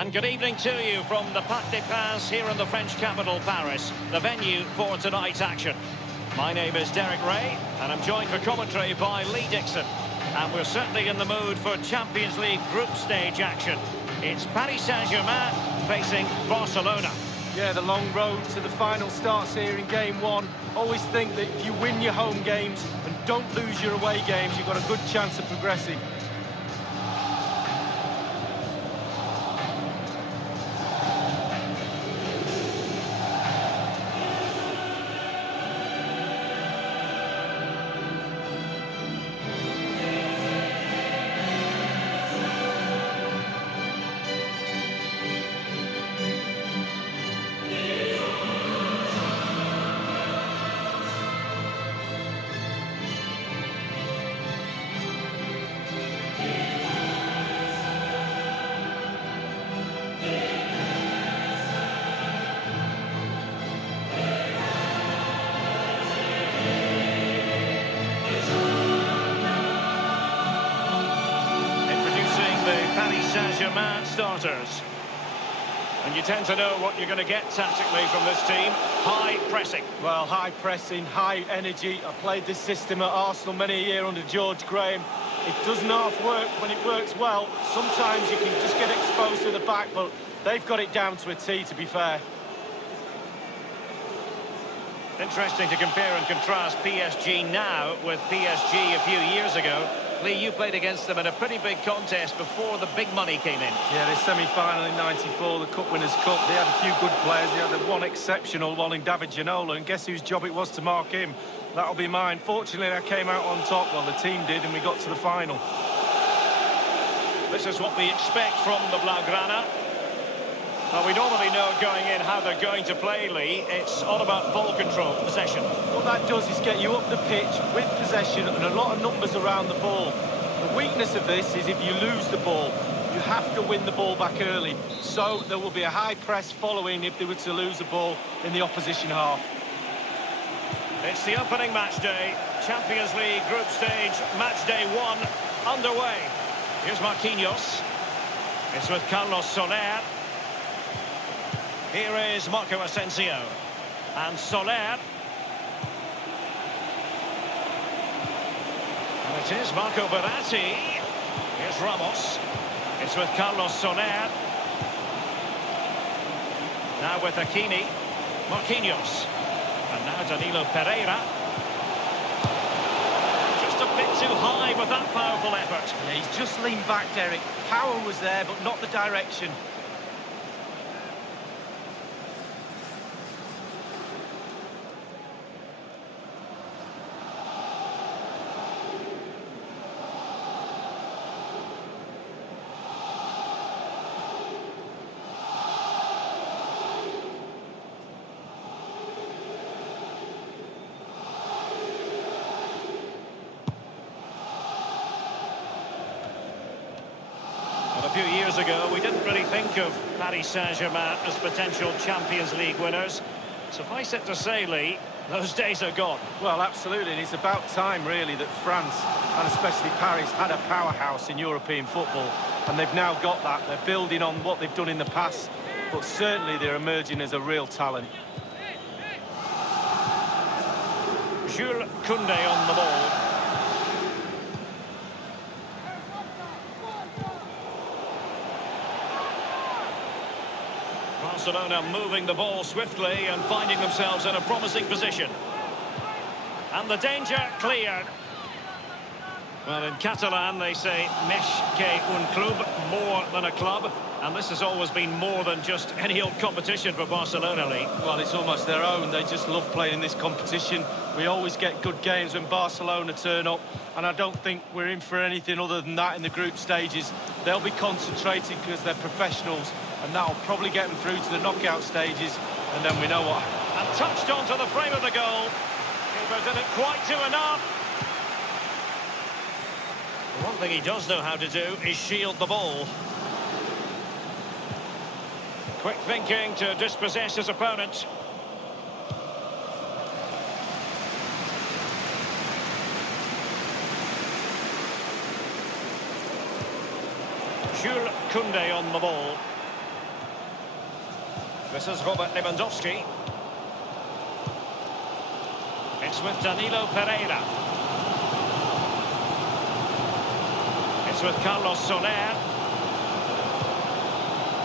And good evening to you from the Parc des Princes here in the French capital, Paris, the venue for tonight's action. My name is Derek Ray, and I'm joined for commentary by Lee Dixon. And we're certainly in the mood for Champions League group stage action. It's Paris Saint-Germain facing Barcelona. Yeah, the long road to the final starts here in game one. Always think that if you win your home games and don't lose your away games, you've got a good chance of progressing. Saint-Germain starters. And you tend to know what you're going to get tactically from this team. High pressing. Well, high pressing, high energy. I played this system at Arsenal many a year under George Graham. It doesn't half work when it works well. Sometimes you can just get exposed to the back, but they've got it down to a T, to be fair. Interesting to compare and contrast PSG now with PSG a few years ago. Lee, you played against them in a pretty big contest before the big money came in. Yeah, the semi-final in '94, the Cup Winners' Cup. They had a few good players. They had the one exceptional one in David Ginola, and guess whose job it was to mark him? That'll be mine. Fortunately, I came out on top. Well, the team did, and we got to the final. This is what we expect from the Blaugrana. Well, we normally know going in how they're going to play, Lee. It's all about ball control, possession. What that does is get you up the pitch with possession and a lot of numbers around the ball. The weakness of this is if you lose the ball, you have to win the ball back early. So there will be a high press following if they were to lose the ball in the opposition half. It's the opening match day. Champions League group stage, match day 1 underway. Here's Marquinhos. It's with Carlos Soler. Here is Marco Asensio. And Soler. And it is Marco Verratti. Here's Ramos. It's with Carlos Soler. Now with Hakimi. Marquinhos. And now Danilo Pereira. Just a bit too high with that powerful effort. Yeah, he's just leaned back, Derek. Power was there, but not the direction. A few years ago, we didn't really think of Paris Saint-Germain as potential Champions League winners. Suffice it to say, Lee, those days are gone. Well, absolutely, and it's about time, really, that France, and especially Paris, had a powerhouse in European football, and they've now got that. They're building on what they've done in the past, but certainly they're emerging as a real talent. Jules Koundé on the ball. Barcelona moving the ball swiftly and finding themselves in a promising position. And the danger cleared. Well, in Catalan they say més que un club, more than a club. And this has always been more than just any old competition for Barcelona, Lee. Well, it's almost their own. They just love playing this competition. We always get good games when Barcelona turn up, and I don't think we're in for anything other than that in the group stages. They'll be concentrating because they're professionals, and that'll probably get them through to the knockout stages, and then we know what. And touched onto the frame of the goal. Keeper didn't quite do enough. One thing he does know how to do is shield the ball. Quick thinking to dispossess his opponent. Jules Koundé on the ball. This is Robert Lewandowski. It's with Danilo Pereira. It's with Carlos Soler.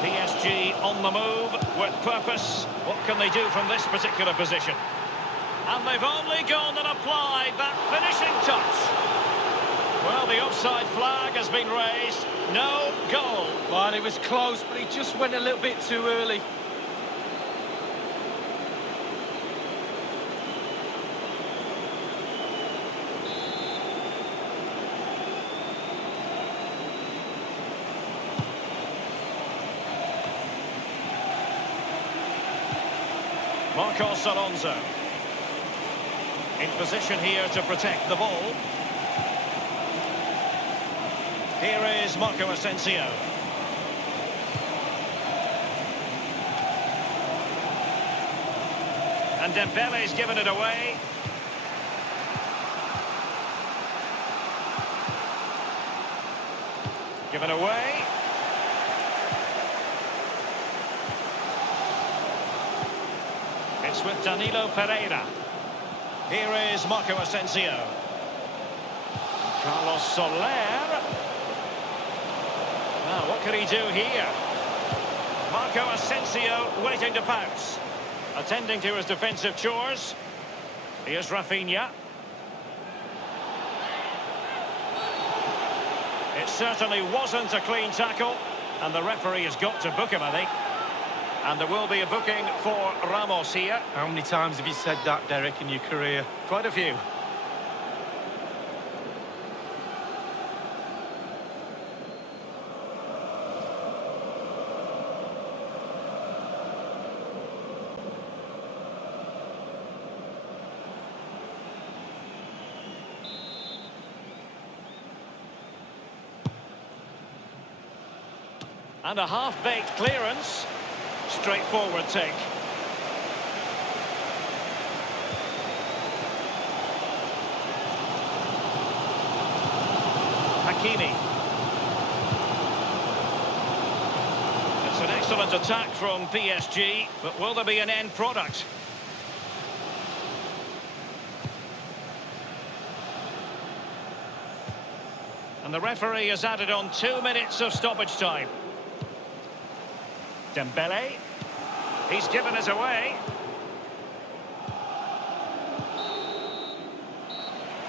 PSG on the move with purpose. What can they do from this particular position? And they've only gone and applied that finishing touch. Well, the offside flag has been raised. No goal. Well, it was close, but he just went a little bit too early. Marcos Alonso. In position here to protect the ball. Here is Marco Asensio. And Dembele's given it away. Given away. It's with Danilo Pereira. Here is Marco Asensio. Carlos Soler. Now, what can he do here? Marco Asensio waiting to pounce. Attending to his defensive chores. Here's Rafinha. It certainly wasn't a clean tackle. And the referee has got to book him, I think. And there will be a booking for Ramos here. How many times have you said that, Derek, in your career? Quite a few. And a half-baked clearance. Straightforward take. Hakimi. It's an excellent attack from PSG, but will there be an end product? And the referee has added on 2 minutes of stoppage time. Dembele. He's given it away.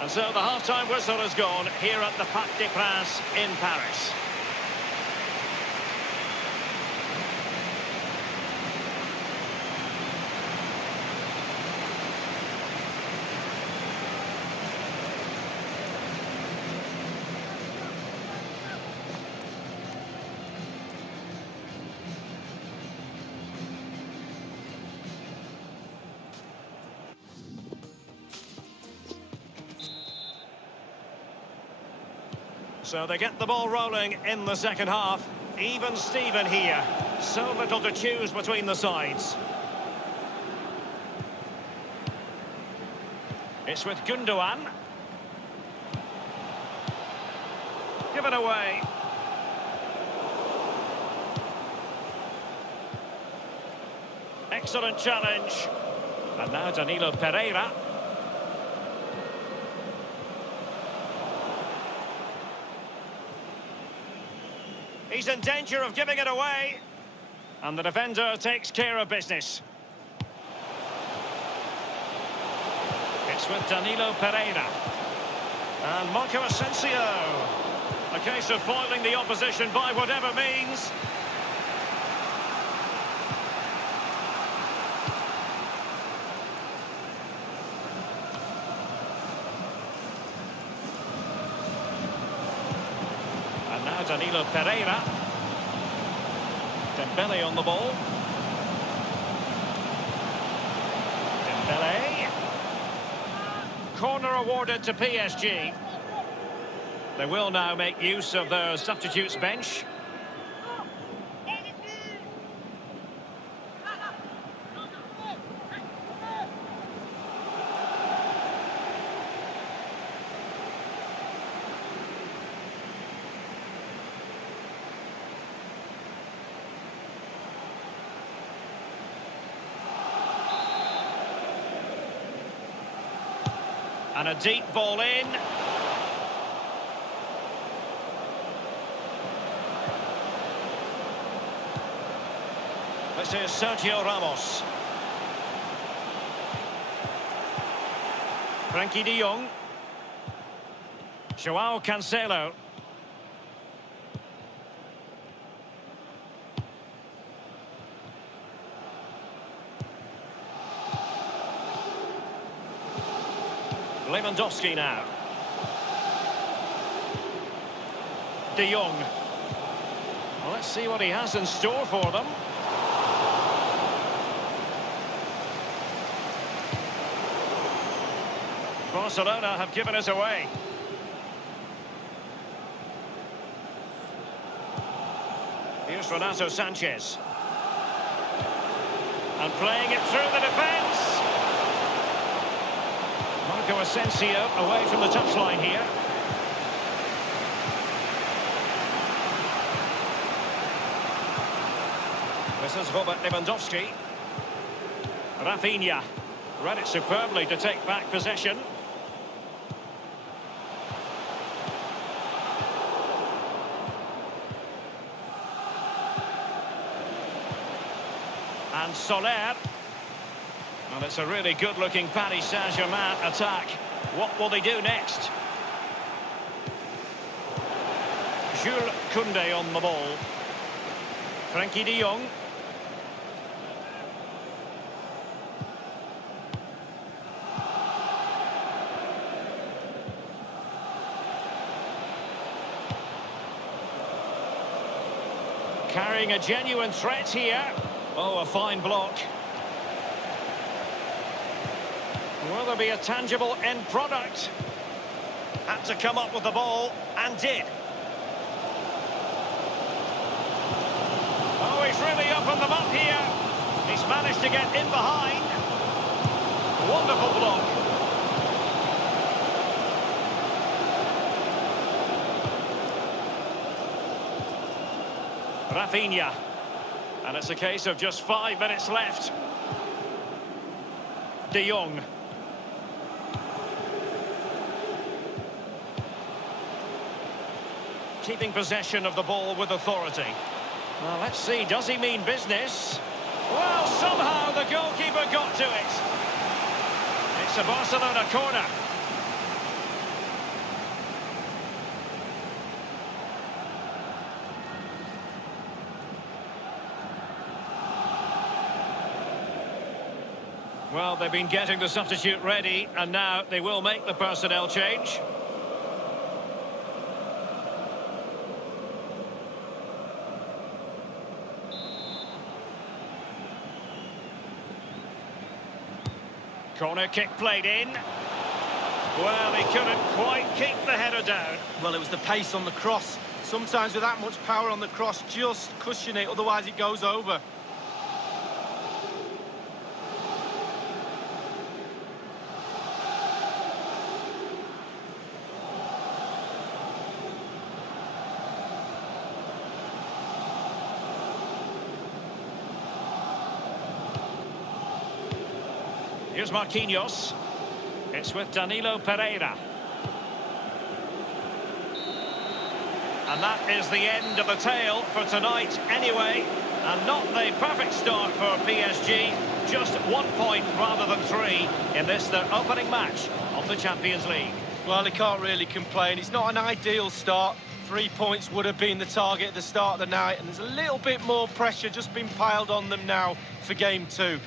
And so the half-time whistle has gone here at the Parc des Princes in Paris. So they get the ball rolling in the second half. Even Steven here. So little to choose between the sides. It's with Gundogan. Given away. Excellent challenge. And now Danilo Pereira. He's in danger of giving it away. And the defender takes care of business. It's with Danilo Pereira. And Marco Asensio. A case of foiling the opposition by whatever means. Now Danilo Pereira. Dembele on the ball. Dembele. Corner awarded to PSG. They will now make use of their substitutes bench. And a deep ball in. This is Sergio Ramos. Frankie de Jong. Joao Cancelo. Lewandowski now. De Jong. Well, let's see what he has in store for them. Barcelona have given us away. Here's Renato Sanchez. And playing it through the defence. Marco Asensio away from the touchline here. This is Robert Lewandowski. Rafinha read it superbly to take back possession. And Soler. And it's a really good-looking Paris Saint-Germain attack. What will they do next? Jules Koundé on the ball. Frankie de Jong. Carrying a genuine threat here. Oh, a fine block. Will there be a tangible end product? Had to come up with the ball, and did. Oh, he's really opened them up here. He's managed to get in behind. Wonderful block. Rafinha. And it's a case of just 5 minutes left. De Jong. Keeping possession of the ball with authority. Well, let's see, does he mean business? Well, somehow the goalkeeper got to it. It's a Barcelona corner. Well, they've been getting the substitute ready, and now they will make the personnel change. Corner kick played in. Well, he couldn't quite keep the header down. Well, it was the pace on the cross. Sometimes with that much power on the cross, just cushion it, otherwise it goes over. Here's Marquinhos. It's with Danilo Pereira. And that is the end of the tale for tonight anyway. And not the perfect start for PSG. Just 1 point rather than 3 in this, their opening match of the Champions League. Well, they can't really complain. It's not an ideal start. 3 points would have been the target at the start of the night. And there's a little bit more pressure just been piled on them now for game 2.